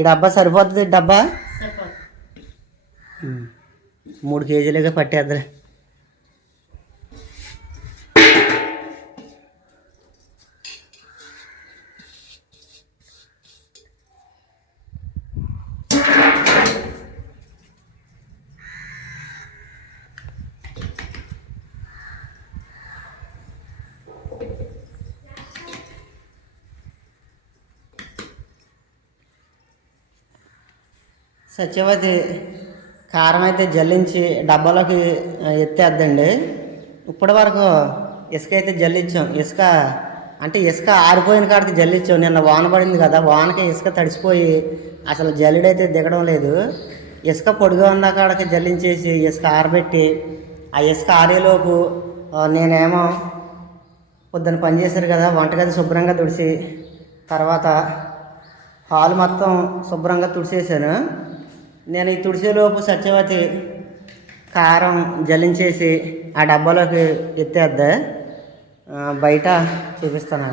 ఈ డబ్బా సరిపోతుంది ఈ డబ్బా సరిపోదు ఉమ్. మూడు కేజీలుగా పట్టేద్దరు సత్యవతి కారం అయితే జల్లించి డబ్బాలోకి ఎత్తేద్దండి ఇప్పటి వరకు ఇసుక అయితే జల్లించాం. ఇసుక అంటే ఇసుక ఆరిపోయిన కాడికి జల్లించాం. నిన్న వాన పడింది కదా వానకి ఇసుక తడిసిపోయి అసలు జల్లిడైతే దిగడం లేదు. ఇసుక పొడిగా ఉన్న కాడికి జల్లించేసి ఇసుక ఆరబెట్టి ఆ ఇసుక ఆరేలోపు నేనేమో పొద్దున్న పని చేశారు కదా వంటగది శుభ్రంగా తుడిచి తర్వాత హాల్ మొత్తం శుభ్రంగా తుడిసేసాను. నేను ఈ తుడిసేలోపు సత్యవతి కారం జల్లించేసి ఆ డబ్బాలోకి ఎత్తేద్దా? బయట చూపిస్తాను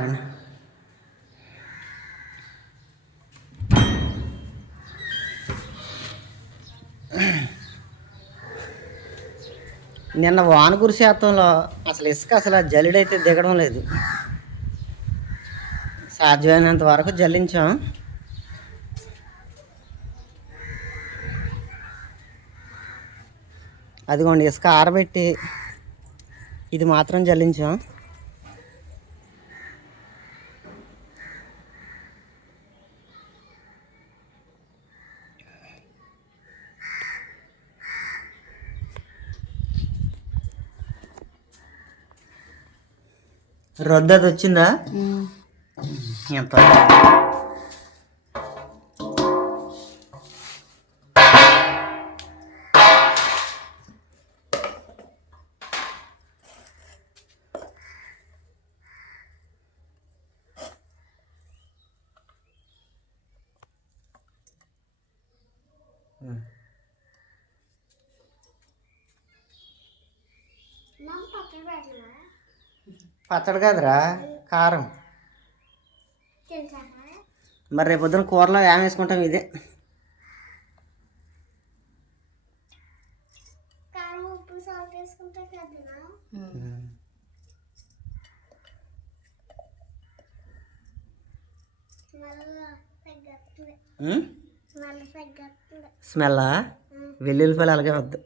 నిన్న వాన కురిసేత్తంలో అసలు ఇసుక అసలు జల్లిడైతే దిగడం లేదు. సాధ్యమైనంత వరకు జల్లించాం. అదిగోండి ఇసుక ఆరబెట్టి ఇది మాత్రం జల్లించాం. రొద్దది వచ్చిందా ఎంత? పచ్చడి కాదురా కారం. మరి రేపు పొద్దున కూరలో ఏం వేసుకుంటాం ఇదే? స్మెల్లా? వెల్లుల్లిపాయలు అలాగే వద్దు.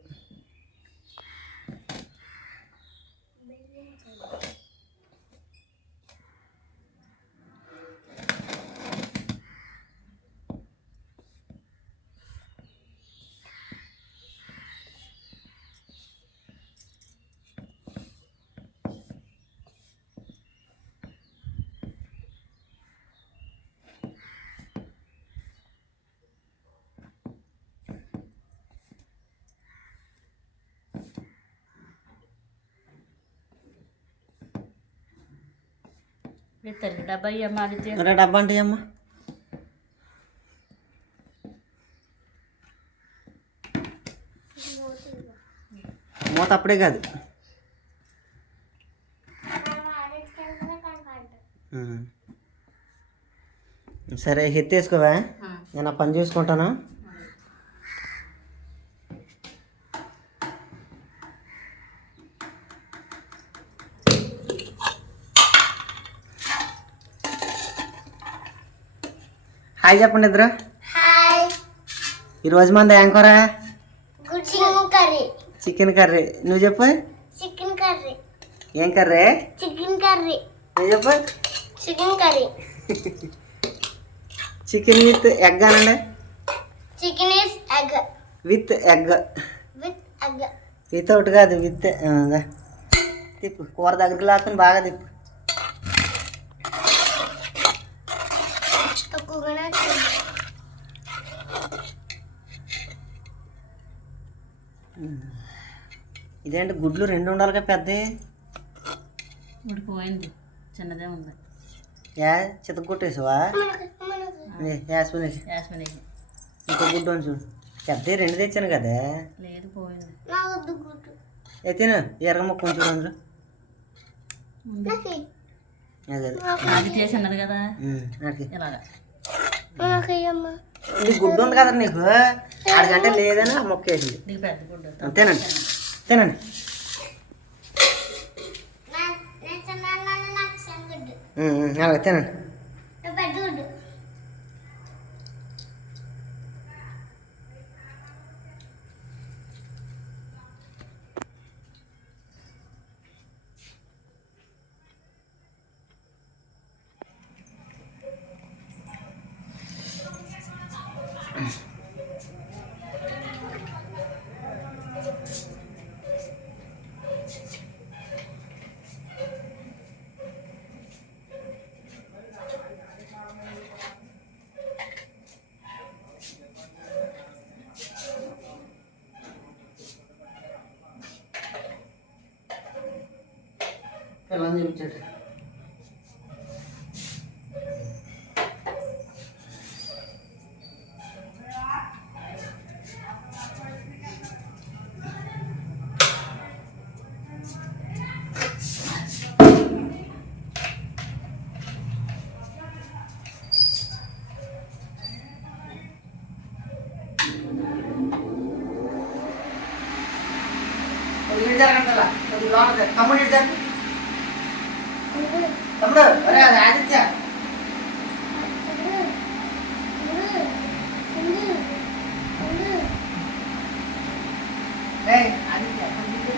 డబ్బా ఇయ్యమ్మా అది డబ్బా అంటే అమ్మా మూత అప్పుడే కాదు. సరే ఎత్తేసుకోవా. నేను పని చూసుకుంటాను? హాయ్ చెప్పండి ఇద్దరు. హాయ్. ఈరోజు మంది ఏం కూర? Chicken curry. Chicken curry. నువ్వు చెప్పు. Chicken curry. ఏం కర్రీ? Chicken curry. నువ్వు చెప్పు. Chicken curry. Chicken with egg అనండి. Chicken is egg. With egg. With egg. Without కాదు విత్ తిప్పు. కూర దగ్గరికి లాక్కుని బాగా తిప్పు. ఇదేంటి గుడ్లు రెండు ఉండాలిగా పెద్ద ఉడికిపోయింది. చిన్నదే ఉంది. యా యాస్మిన్ యాస్మిన్ వేసి. ఇంకో గుడ్డు అని చూడు. పెద్ద రెండు తెచ్చాను కదా. లేదు పోయింది. తిను. ఎర్ర ముక్క కొంచెం అందులో. నాకు. అదే అదే. అది చేసి అన్నది కదా. గుడ్డు ఉంది కదా నీకు? ఆడికంటే లేదని మొక్క వేసింది. గుడ్డ. తినండి అలాగే తినండి கலந்து விட்டுடு ಹೇಳಿದ್ದಾರೆ ಅಂತಲ್ಲ ಅದು ಲಾಂಗ್ ಕಮ್ಮಿ ಹಿಡಿದಾರೆ తమ్ముడు అరే అది ఆదిత్య ఏయ్, ఆదిత్య తమ్ముడు.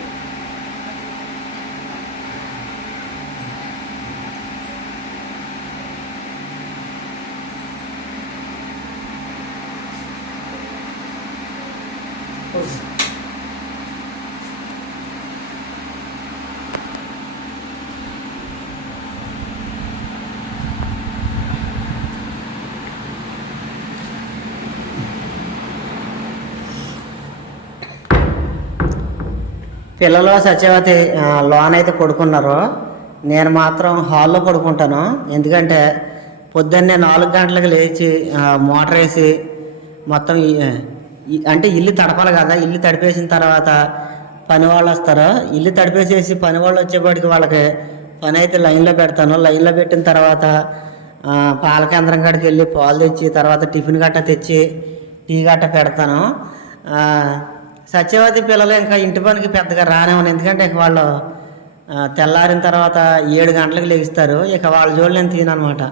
పిల్లలు సత్యవతి లోన్ అయితే పడుకున్నారు. నేను మాత్రం హాల్లో పడుకుంటాను. ఎందుకంటే పొద్దున్నే నాలుగు గంటలకు లేచి మోటార్ వేసి మొత్తం అంటే ఇల్లు తడపాలి కదా. ఇల్లు తడిపేసిన తర్వాత పని వాళ్ళు వస్తారు. ఇల్లు తడిపేసేసి పని వాళ్ళు వచ్చేప్పటికి వాళ్ళకి పని అయితే లైన్లో పెడతాను. లైన్లో పెట్టిన తర్వాత పాల కేంద్రం కాడికి వెళ్ళి పాలు తెచ్చి తర్వాత టిఫిన్ గట్ట తెచ్చి టీ గట్ట పెడతాను. సత్యవతి పిల్లలు ఇంకా ఇంటి పనికి పెద్దగా రానివ్వను. ఎందుకంటే ఇక వాళ్ళు తెల్లారిన తర్వాత ఏడు గంటలకు లేగిస్తారు. ఇక వాళ్ళ జోళ్ళు నేను తీనమాట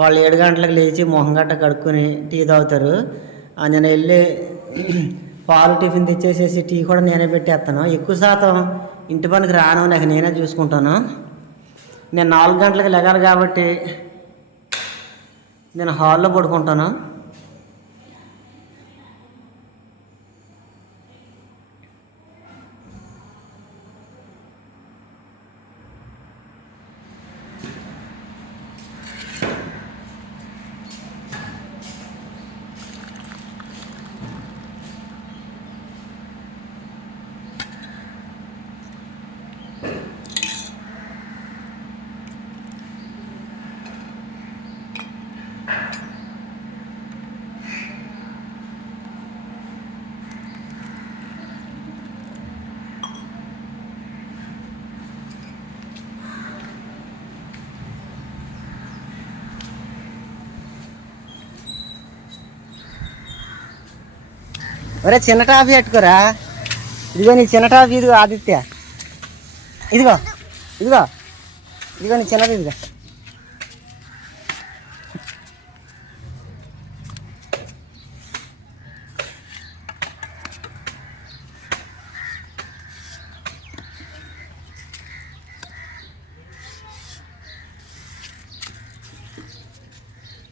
వాళ్ళు ఏడు గంటలకు లేచి మొహం గట్ట కడుక్కొని టీ తాగుతారు. నేను వెళ్ళి పాలు టిఫిన్ తెచ్చేసేసి టీ కూడా నేనే పెట్టేస్తాను. ఎక్కువ శాతం ఇంటి పనికి రాను నాకు నేనే చూసుకుంటాను. నేను నాలుగు గంటలకు లెగాలి కాబట్టి నేను హాల్లో పడుకుంటాను. ఒరే చిన్న టాఫీ పెట్టుకోరా. ఇదిగో నీ చిన్న టాఫీ ఇదిగో ఆదిత్య. ఇదిగో ఇదిగో. ఇదిగో నీ చిన్నది ఇదిగో.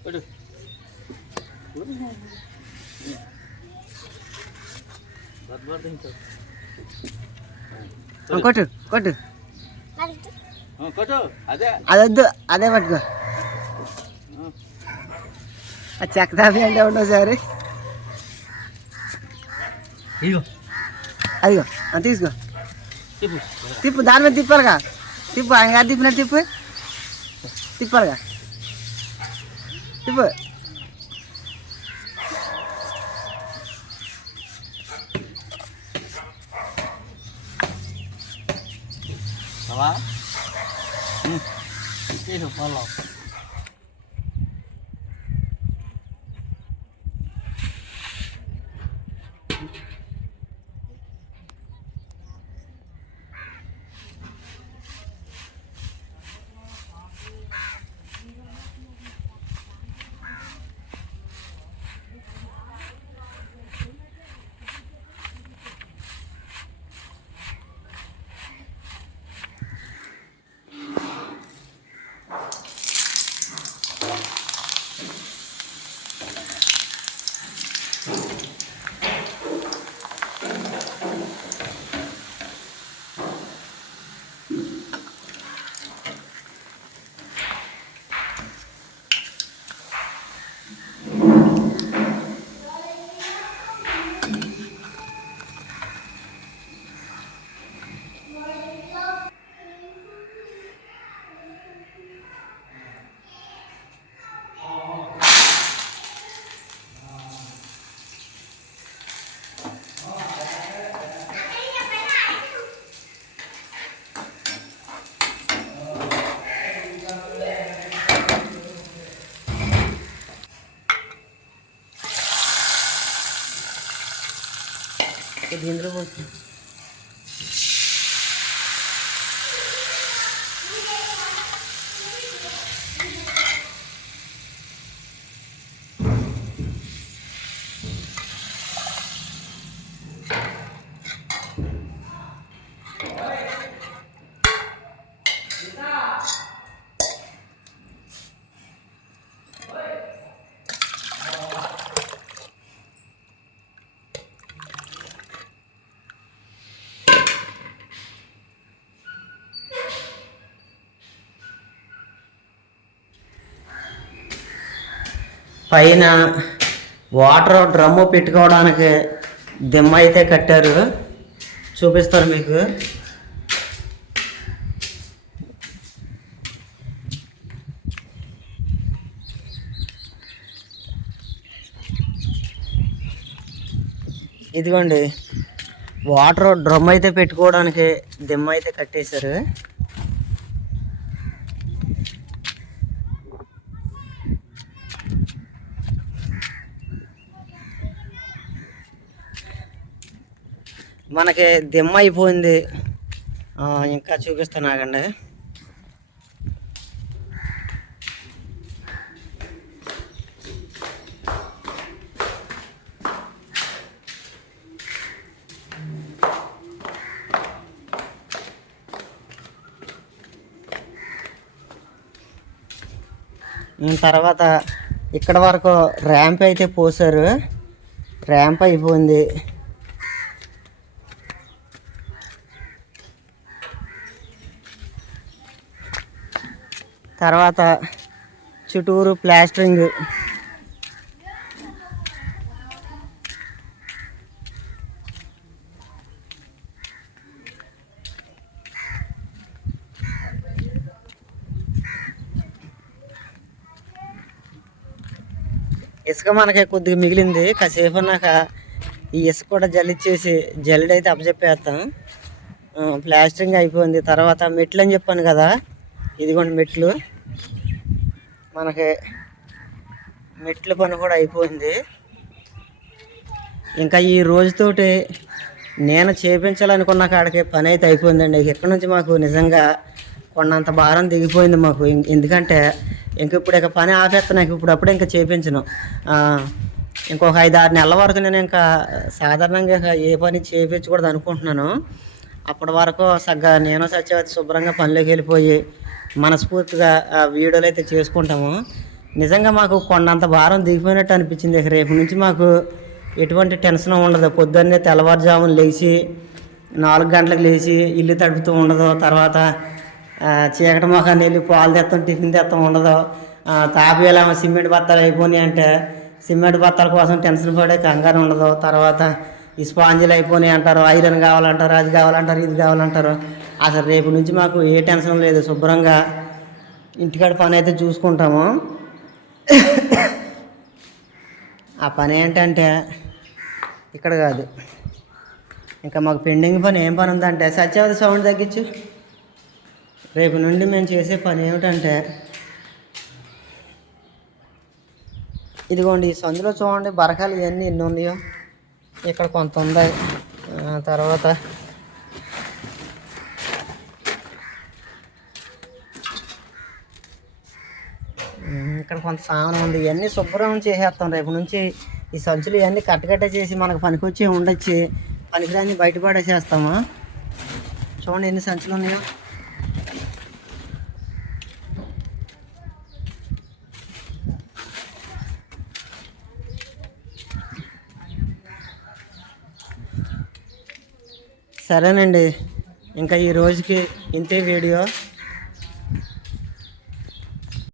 ఆ, కొట్టు కొట్టు. కొట్టు అదే. పట్టుకో. ఆ. చెక్క టాఫీ అంటే ఉండవు సారి ఇదిగో. అదిగో ఆ, తీసుకో. చెప్పు తిప్పు దాని మీద తిప్పాలిగా. తిప్పు ఆయన గారు తిప్పినట్టు తిప్పు. తిప్పాలిగా. తిప్పు. ว่าอืมที่ถูกพอหลอก que bien పైన వాటర్ డ్రమ్ము పెట్టుకోవడానికి దిమ్మ అయితే కట్టారు. చూపిస్తారు మీకు. ఇదిగోండి. వాటర్ డ్రమ్ అయితే పెట్టుకోవడానికి దిమ్మ అయితే కట్టేశారు. మనకి దిమ్మ అయిపోయింది. ఇంకా చూపిస్తాను ఆగండి తర్వాత ఇక్కడ వరకు ర్యాంప్ అయితే పోసారు. ర్యాంప్ అయిపోయింది. తర్వాత చుట్టూరు ప్లాస్టరింగ్. ఇసుక మనకి కొద్దిగా మిగిలింది. కాసేపు అన్నాక ఈ ఇసుక కూడా జల్లిచ్చేసి జల్లెడ అయితే అప్పచెప్పేస్తాం ప్లాస్టరింగ్ అయిపోయింది. తర్వాత మెట్లు అని చెప్పాను కదా. ఇదిగోండి మెట్లు. మనకి మెట్ల పని కూడా అయిపోయింది. ఇంకా ఈ రోజుతోటి నేను చేపించాలనుకున్న కాడికి పని అయితే అయిపోయిందండి. ఇక్కడ నుంచి మాకు నిజంగా కొన్నంత భారం దిగిపోయింది మాకు. ఎందుకంటే ఇంక ఇప్పుడు ఇక పని ఆపేస్తాను నాకు ఇప్పుడు అప్పుడే ఇంకా చేపించను. ఇంకొక ఐదు ఆరు నెలల వరకు నేను ఇంకా సాధారణంగా ఏ పని చేయించకూడదు అనుకుంటున్నాను. అప్పటి వరకు సగ్గా నేను సత్యవతి శుభ్రంగా పనిలోకి వెళ్ళిపోయి మనస్ఫూర్తిగా ఆ వీడియోలు అయితే చేసుకుంటాము. నిజంగా మాకు కొండంత భారం దిగిపోయినట్టు అనిపించింది. రేపు నుంచి మాకు ఎటువంటి టెన్షన్ ఉండదు. పొద్దున్నే తెల్లవారుజామున లేచి నాలుగు గంటలకు లేచి ఇల్లు తడుపుతూ ఉండదు. తర్వాత చీకటి మొఖాన్ని వెళ్ళి పాలు తెత్తాం టిఫిన్ తెస్తాం ఉండదు. తాపేలా సిమెంట్ బత్తాలు అయిపోయినాయి అంటే సిమెంట్ బత్తాల కోసం టెన్షన్ పడే కంగారు ఉండదు. తర్వాత ఈ స్పాంజీలు అయిపోయినాయి అంటారు. ఐరన్ కావాలంటారు అది కావాలంటారు ఇది కావాలంటారు. అసలు రేపు నుంచి మాకు ఏ టెన్షన్ లేదు శుభ్రంగా ఇంటికాడ పని అయితే చూసుకుంటాము. ఆ పని ఏంటంటే ఇక్కడ కాదు. ఇంకా మాకు పెండింగ్ పని ఏం పని ఉందంటే సత్యవతి సౌండ్ తగ్గించు. రేపు నుండి మేము చేసే పని ఏమిటంటే ఇదిగోండి ఈ సందులో చూడండి బరకాలు ఇవన్నీ ఎన్ని ఉన్నాయో. ఇక్కడ కొంత ఉంది. తర్వాత ఇక్కడ కొంత సామాన్ ఉంది. ఇవన్నీ శుభ్రం చేసేస్తాం. రేపు నుంచి ఈ సంచులు ఇవన్నీ కట్టకట్ట చేసి మనకు పనికొచ్చి ఉండొచ్చి. పనికిరాని బయటపడేసేస్తాము చూడండి ఎన్ని సంచులు ఉన్నాయో. సరేనండి. ఇంకా ఈ రోజుకి ఇంతే వీడియో.